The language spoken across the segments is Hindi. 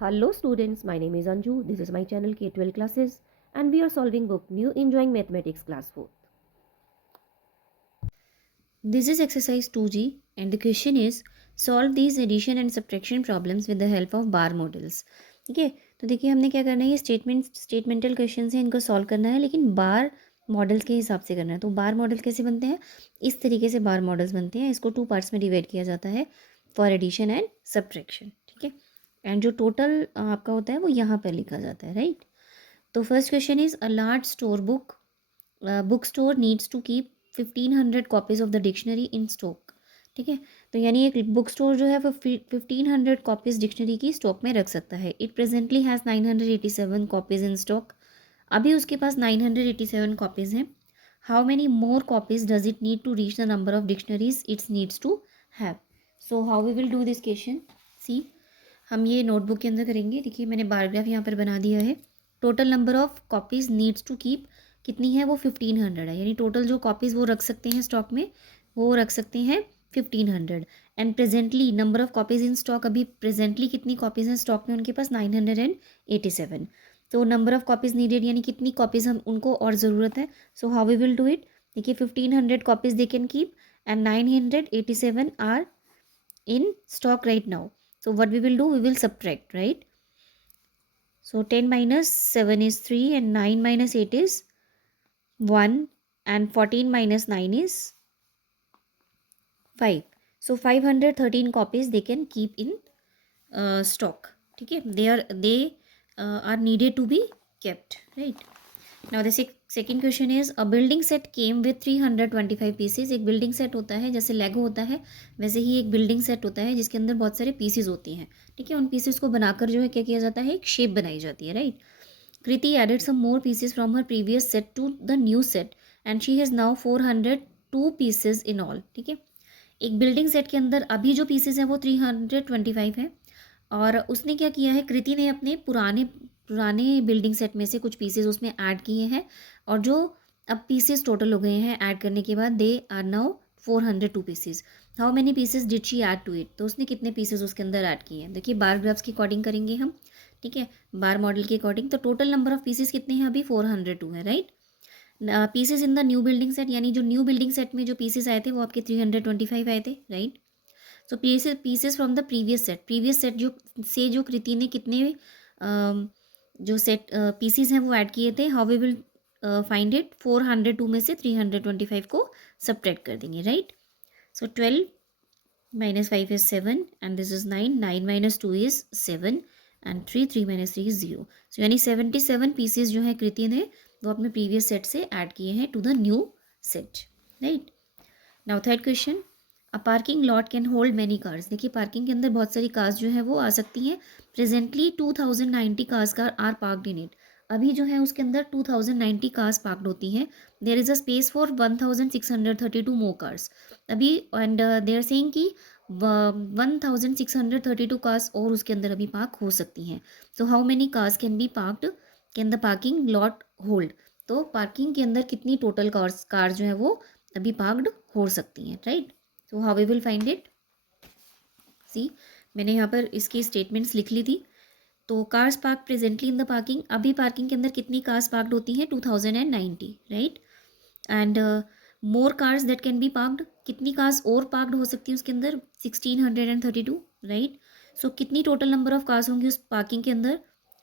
Hello students, my name is Anju. This is my channel K12 classes and we are solving book New Enjoying Mathematics class 4th. This is exercise 2G and the question is solve these addition and subtraction problems with the help of bar models. ठीक है, तो देखिए हमने क्या करना है, ये स्टेटमेंटल क्वेश्चन है, इनको सॉल्व करना है लेकिन बार मॉडल्स के हिसाब से करना है। तो बार मॉडल कैसे बनते हैं, इस तरीके से बार मॉडल्स बनते हैं। इसको 2 पार्ट्स में डिवाइड किया जाता है फॉर एडिशन एंड सब्ट्रैक्शन। ठीक है, एंड जो टोटल आपका होता है वो यहाँ पर लिखा जाता है, राइट। तो first question is a large store book store needs to keep 1500 copies of the dictionary in stock. ठीक है, तो यानी एक बुक स्टोर जो है वो 1500 कॉपीज़ डिक्शनरी की स्टॉक में रख सकता है। It presently has 987 copies in stock. अभी उसके पास 987 कॉपीज़ हैं। How many more copies does it need to reach the number of dictionaries its needs to have. So how we will do this question, see हम ये नोटबुक के अंदर करेंगे। देखिए मैंने बारग्राफ यहाँ पर बना दिया है। Total number of copies needs to keep कितनी है, वो 1500 है। यानी टोटल जो कॉपीज़ वो रख सकते हैं स्टॉक में, वो रख सकते हैं 1500। And presently number of copies in stock, अभी प्रेजेंटली कितनी कॉपीज़ हैं स्टॉक में, उनके पास 987। तो नंबर ऑफ कॉपीज़ नीडेड यानी कितनी कॉपीज़ हम उनको और ज़रूरत है। So how we will do it, देखिए 1500 copies they can keep and 987 are in stock right now. So what we will do, we will subtract, right? So 10 minus 7 is 3 and 9 minus 8 is 1 and 14 minus 9 is 5. So 513 copies they can keep in stock. Okay, they are needed to be kept, right? Now the second question is a building set came with 325 pieces. एक building set होता है, जैसे लेगो होता है वैसे ही एक building set होता है जिसके अंदर बहुत सारे pieces होती हैं। ठीक है, उन pieces को बनाकर जो है क्या किया जाता है, एक shape बनाई जाती है, right? Kriti added some more pieces from her previous set to the new set and she has now 402 pieces in all. ठीक है, एक बिल्डिंग सेट के अंदर अभी जो पीसेस हैं वो 325 है और उसने क्या किया है, कृति ने अपने पुराने बिल्डिंग सेट में से कुछ पीसेस उसमें ऐड किए हैं और जो अब पीसेस टोटल हो गए हैं ऐड करने के बाद, they are now 402 pieces. How many pieces did she add to it, तो उसने कितने पीसेस उसके अंदर ऐड किए हैं। देखिए बार ग्राफ्स के अकॉर्डिंग करेंगे हम, ठीक है, बार मॉडल के अकॉर्डिंग। तो टोटल नंबर ऑफ पीसेस कितने हैं, अभी 402 है, right. Pieces in the new building set, यानी जो न्यू बिल्डिंग सेट में जो पीसेस आए थे वो आपके 325 आए थे, right. So pieces from the previous set जो कृति ने कितने जो सेट पीसीज हैं वो ऐड किए थे। How we will find it, 402 में से 325 को सब्ट्रैक्ट कर देंगे, right. So 12 minus 5 is 7 and this is 9, 9 minus 2 is 7 and 3 minus 3 is 0. So यानी 77 पीसेस जो है कृति ने वो अपने प्रीवियस सेट से ऐड किए हैं to the new set, right. Now third question, a parking lot can hold many cars. देखिए पार्किंग के अंदर बहुत सारी कार्स जो है वो आ सकती हैं। Presently 2090 cars are parked in it. अभी जो है उसके अंदर 2090 कार्स पार्कड होती हैं। There is a space for 1632 more cars अभी, एंड दे आर सेइंग कि 1632 कार्स और उसके अंदर अभी पार्क हो सकती हैं। So how many cars can be parked, can the parking lot hold. तो पार्किंग के अंदर कितनी टोटल कार जो है वो अभी पार्कड हो सकती हैं, right. So how we will find it, see मैंने यहाँ पर इसकी स्टेटमेंट्स लिख ली थी। तो cars park presently in the parking, अभी पार्किंग के अंदर कितनी कार्स पार्कड होती हैं, 2090, right. And more cars that can be parked, कितनी कार्स और पार्कड हो सकती हैं उसके अंदर, 1632, राइट। सो कितनी टोटल नंबर ऑफ कार्स होंगी उस पार्किंग के अंदर,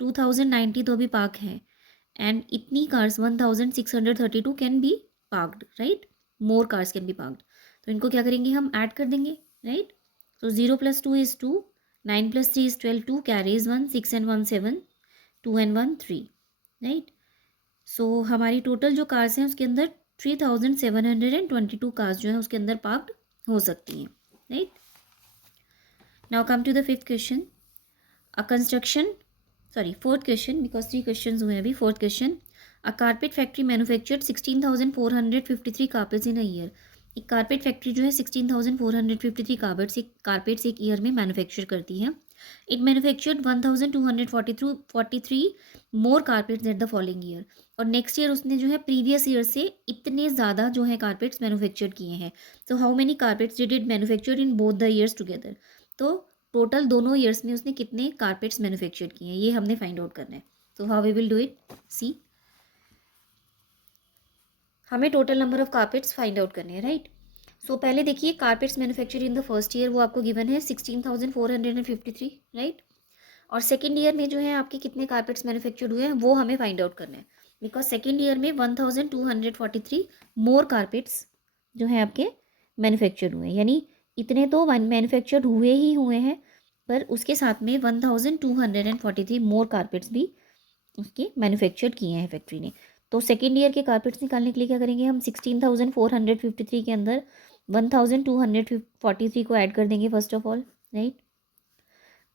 2090 तो अभी पार्क है एंड इतनी cars 1632 can be parked, right. More cars can be parked. तो इनको क्या करेंगे, हम ऐड कर देंगे, right. So 0 + 2 is 2, 9 + 3 is 12, 2 carries 1, 6 and 1 7, 2 and 1 3, right. सो हमारी टोटल जो कार्स हैं उसके अंदर 3722 कार्स जो है उसके अंदर पार्कड हो सकती हैं, right. Now come to the fifth question, a construction fourth question, because 3 question हुए अभी। Fourth question, a carpet factory manufactured 16,453 carpets in a year. एक कारपेट फैक्ट्री जो है 16,453 कारपेट्स एक ईयर में मैन्युफैक्चर करती है। It manufactured 1,243 more carpets at the following year. और नेक्स्ट ईयर उसने जो है प्रीवियस ईयर से इतने ज़्यादा जो है कारपेट्स मैन्युफैक्चर किए हैं। तो how many carpets did it manufactured in both the years together. तो टोटल दोनों ईयर्स में उसने कितने कारपेट्स मैन्युफैक्चर किए हैं, ये हमने फाइंड आउट करना है. तो how we will do it, see, हमें total number of carpets find out करने हैं, राइट. सो पहले देखिए carpets manufacture in the first year वो आपको गिवन है 16,453, राइट. और सेकेंड ईयर में जो है आपके कितने कारपेट्स मैन्युफैक्चर्ड हुए हैं वो हमें फाइंड आउट करना है. बिकॉज सेकेंड ईयर में 1,243 मोर कारपेट्स जो है आपके मैन्युफैक्चर्ड हुए हैं, यानी इतने तो मैन्युफैक्चर्ड हुए ही हुए हैं, पर उसके साथ में 1,243 मोर कारपेट्स भी उसके मैन्युफैक्चर्ड किए हैं फैक्ट्री ने. तो सेकेंड ईयर के कारपेट्स निकालने के लिए क्या करेंगे हम, 16,453 के अंदर 1,243 को ऐड कर देंगे फर्स्ट ऑफ ऑल, राइट.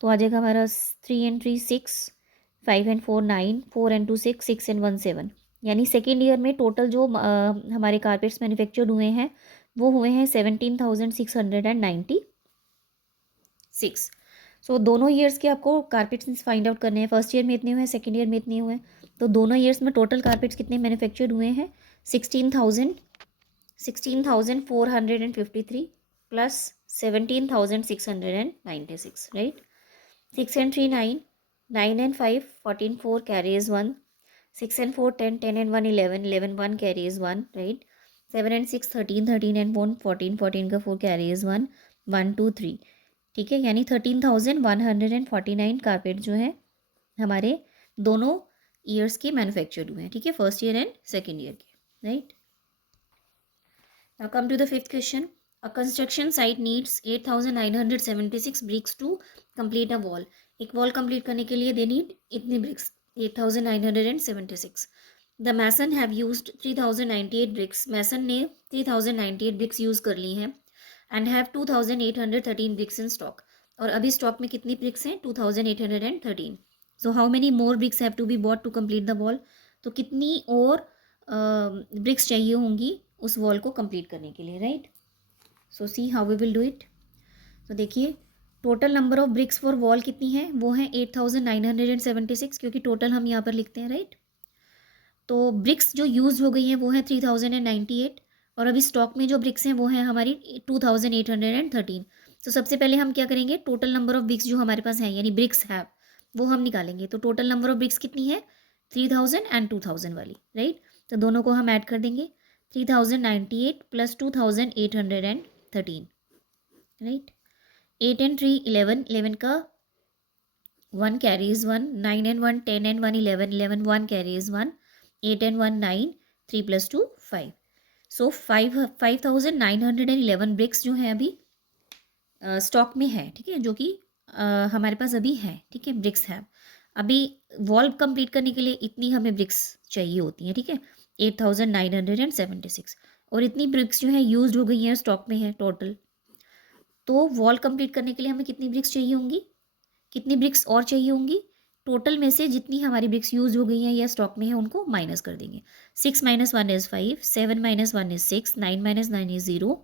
तो आ जाएगा हमारा 3 एंड 3 6, 5 एंड 4 9, 4 एंड 2 6, 6 एंड 1 7. यानी सेकेंड ईयर में टोटल जो हमारे कारपेट्स मैन्युफैक्चर्ड हुए हैं वो हुए हैं 17,696. सो दोनों ईयर्स के आपको कारपेट्स फाइंड आउट करने हैं. फर्स्ट ईयर में इतने हुए हैं, सेकेंड ईयर में इतने हुए हैं. तो दोनों ईयर्स में टोटल कारपेट्स कितने मैन्युफैक्चर्ड हुए हैं, 16,453 plus 17,696, right. 6 and 3 9, 9 and 5 14, 4 carries 1, 6 and 4 10, 10 and 1 11, 11 1 carries 1, right. 7 and 6 13, 13 and 1 14, 14 का 4 carries 1, 1 2 3, ठीक है. यानी 13,149 कारपेट जो है हमारे दोनों ईयर्स के मैन्युफैक्चर्ड हुए हैं, ठीक है, first year and second year के, right. Now come to the fifth question. A construction site needs 8,976 bricks to complete a wall. एक वॉल कंप्लीट करने के लिए दे नीड इतने bricks, 8,976. The mason have used 3,098 bricks. Mason ने 3,098 ब्रिक्स यूज कर ली हैं and have 2,813 bricks in stock. और अभी स्टॉक में कितनी ब्रिक्स हैं, 2,813. So how many more bricks have to be bought to complete the wall. तो कितनी और ब्रिक्स चाहिए होंगी उस वॉल को कंप्लीट करने के लिए, right. So see how we will do it. तो देखिए total number of bricks for wall कितनी है, वो है 8,976, क्योंकि टोटल हम यहाँ पर लिखते हैं, राइट. तो ब्रिक्स जो यूज हो गई हैं वो है 3,098 और अभी स्टॉक में जो ब्रिक्स हैं वो हैं हमारी 2,813. तो सबसे पहले हम क्या करेंगे, टोटल नंबर ऑफ ब्रिक्स जो हमारे पास हैं यानी ब्रिक्स है वो हम निकालेंगे. तो टोटल नंबर ऑफ ब्रिक्स कितनी है, 3,000 एंड 2,000 वाली, राइट. तो दोनों को हम ऐड कर देंगे, 3,098 प्लस 2,813, राइट. 8 and 3 11, 11 का 1 carries 1, 9 and 1 10 and 1 11, 11 1 carries 1, 8 and 1 9, 3 plus 2 5. So 5,911 BRICS जो हैं अभी स्टॉक में है, ठीक है, जो कि हमारे पास अभी है, ठीक है, ब्रिक्स है. अभी वॉल कंप्लीट करने के लिए इतनी हमें ब्रिक्स चाहिए होती हैं, ठीक है, 8,976. और इतनी ब्रिक्स जो है यूज हो गई हैं, स्टॉक में है टोटल. तो वॉल कंप्लीट करने के लिए हमें कितनी ब्रिक्स चाहिए होंगी, कितनी ब्रिक्स और चाहिए होंगी, टोटल में से जितनी हमारी ब्रिक्स यूज हो गई हैं या स्टॉक में है उनको माइनस कर देंगे. 6 - 1 is 5, 7 - 1 is 6, 9 - 9 is 0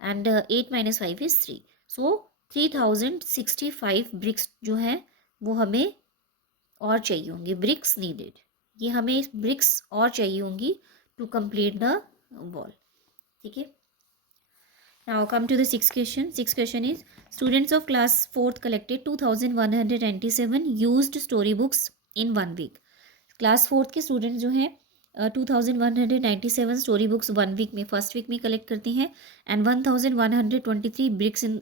and 8 - 5 is 3. So 3,065 bricks जो है वो हमें और चाहिए होंगी, ब्रिक्स नीडेड, ये हमें ब्रिक्स और चाहिए होंगी टू कंप्लीट द वॉल, ठीक है. Now come to the sixth question. Sixth question is, students of class 4th collected 2,197 used storybooks in 1 week. Class 4th के स्टूडेंट्स जो हैं 2,197 स्टोरी बुक्स 1 वीक में, फर्स्ट वीक में कलेक्ट करते हैं and 1,123 bricks in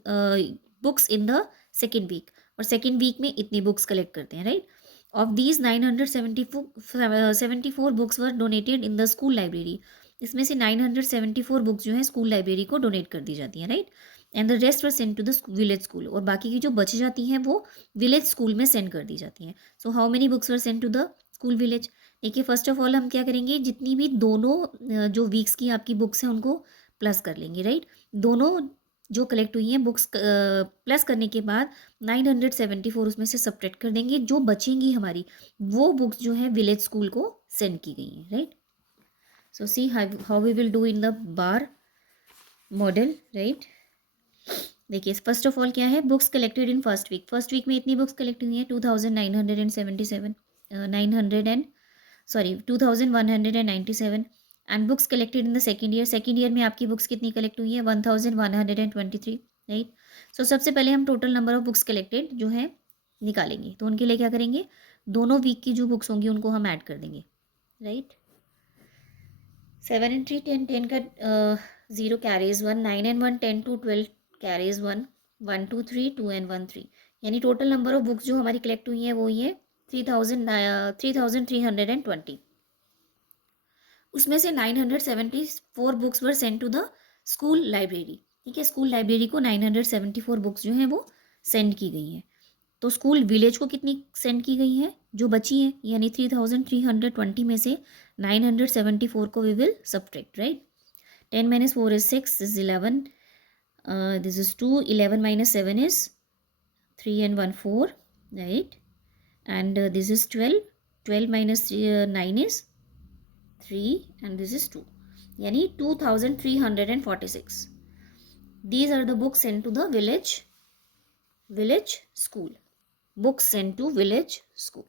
books in the second week, और सेकेंड वीक में इतनी बुक्स कलेक्ट करते हैं, right. Of these 974 books were donated in the school library. इसमें से 974 बुक्स जो है स्कूल लाइब्रेरी को डोनेट कर दी जाती हैं, right. And the rest were send to the village school, और बाकी की जो बच जाती हैं वो विलेज स्कूल में सेंड कर दी जाती हैं. So how many books were send to the school village. देखिए फर्स्ट ऑफ ऑल हम क्या करेंगे, जितनी भी दोनों जो वीक्स की आपकी बुक्स हैं उनको प्लस कर लेंगे, राइट. दोनों जो कलेक्ट हुई हैं बुक्स प्लस करने के बाद 974 उसमें से सब्ट्रैक्ट कर देंगे, जो बचेंगी हमारी वो बुक्स जो है विलेज स्कूल को सेंड की गई हैं, right. So see how we will do in the bar model, right. देखिए फर्स्ट ऑफ ऑल क्या है, books collected in first week. First week में इतनी बुक्स कलेक्ट हुई हैं 2,197 and books collected in the second year. Second year में आपकी बुक्स कितनी कलेक्ट हुई है 1,123, राइट. सो सबसे पहले हम total number of books collected जो है निकालेंगे। तो उनके लिए क्या करेंगे, दोनों वीक की जो बुक्स होंगी उनको हम ऐड कर देंगे, राइट। 7 and 3 10, 10 का 0 carries 1, 9 and 1 10 to 12 carries 1, 1 2 3 2 and 1 3, यानी टोटल नंबर ऑफ बुक्स जो हमारी कलेक्ट हुई है वो ये 3320। उसमें से 974 books were send to the school library, ठीक है। स्कूल लाइब्रेरी को 974 बुक्स जो हैं वो सेंड की गई हैं। तो स्कूल विलेज को कितनी सेंड की गई हैं, जो बची हैं, यानी 3320 में से 974 को we will subtract, right. 10 minus 4 is 6, this is 11, this is 2, 11 minus 7 is 3 and 1 4, right, and this is 12, 12 minus 9 is 3 and this is 2, yani 2346. These are the books sent to the village school. Books sent to village school.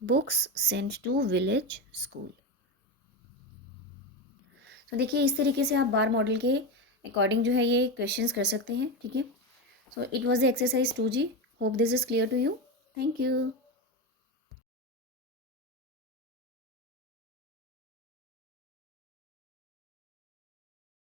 Books sent to village school. तो देखिए इस तरीके से आप बार मॉडल के अकॉर्डिंग जो है ये क्वेश्चंस कर सकते हैं, ठीक है। So it was the exercise 2G. Hope this is clear to you. Thank you.